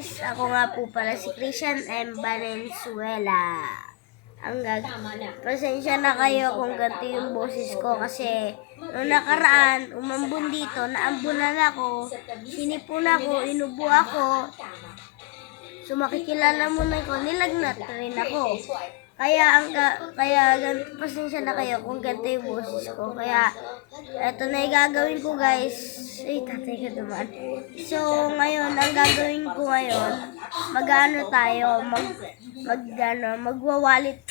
guys, ako nga po pala si Christian M. Valenzuela. Pasensya na kayo kung ganito yung boses ko kasi noong nakaraan, umambun dito, naambunan ako, sinipon ako, inubo ako, sumakikilala mo na ko, nilagnat rin ako. Kaya pasensya na kayo kung ganito yung boses ko. Kaya eto na yung gagawin ko guys. Ay, tatay ka naman. So ngayon, ang gagawin ko ngayon, mag-ano tayo, magwawalit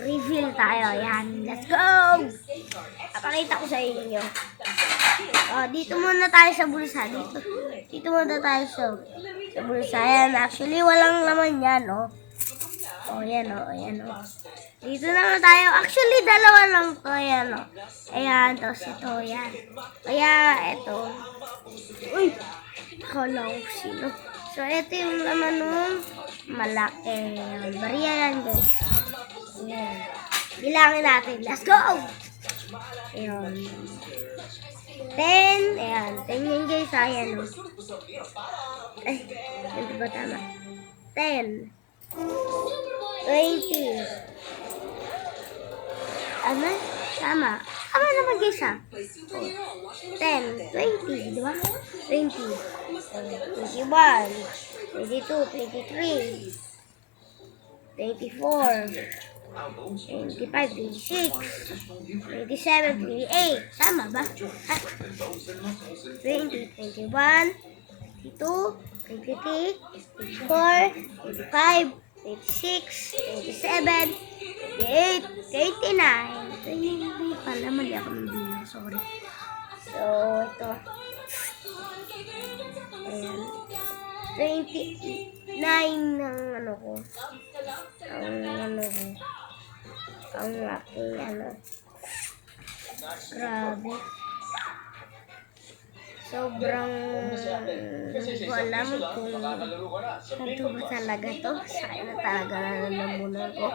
reveal tayo. Yan, let's go! Papakita ko sa inyo. Dito muna tayo sa bulsa. Dito muna tayo sa bulsa. Yan, actually walang laman yan, Ayan, ayan, Dito naman tayo. Actually, dalawa lang to. Ayan, Ayan, tapos ito, yan. Kaya, ito. Uy! Akala ko sino. So, ito yung laman ng malaki. Bariya yan, guys. Ayan. Bilangin natin. Let's go! Ayan. 10. Ayan. 10 yan, guys. Ayan, Ay, ito ba tama? 10. 20. Ano? Tama. Tama naman guys 10, 20, di ba? 20, 21, 22, 23, 24, 25, 26, 27, 28. Tama ba? 20, 21, 22, 23, 24, 25, 26, 27, 28, 29. Ito yung pala, mali ako ng bilang. Sorry. So, ito. Ayan. 29 ng ano ko. Ang aking Grabe. Sobrang hindi ko alam kung ito ba talaga to. Sakit na talaga nalalamunan ko.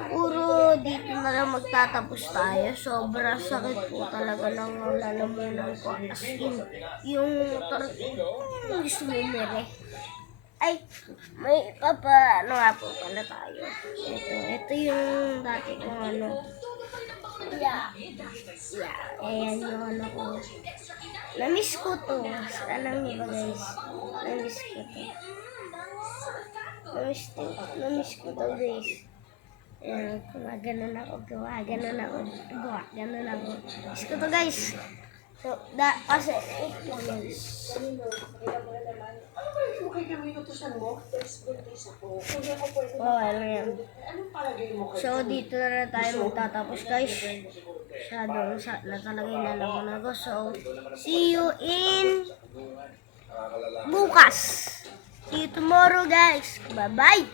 Siguro dito na lang magtatapos tayo. Sobrang sakit po talaga ng lalamunan ko. As in, yung gusto mo mere. Ay, may ano nga po pala tayo. Ito yung dati kong Yeah. Ayan yung ko. Namiss ko to. Alam niyo ba guys? Namiss ko to. Namiss ko to guys. Ayan, gumaganon ako. Namiss ko to guys. So, kasi ito guys. Ano yan? So, dito na tayo magtatapos guys. Na talaga yung lalamunan ko. So, see you in bukas. See you tomorrow guys. Bye-bye.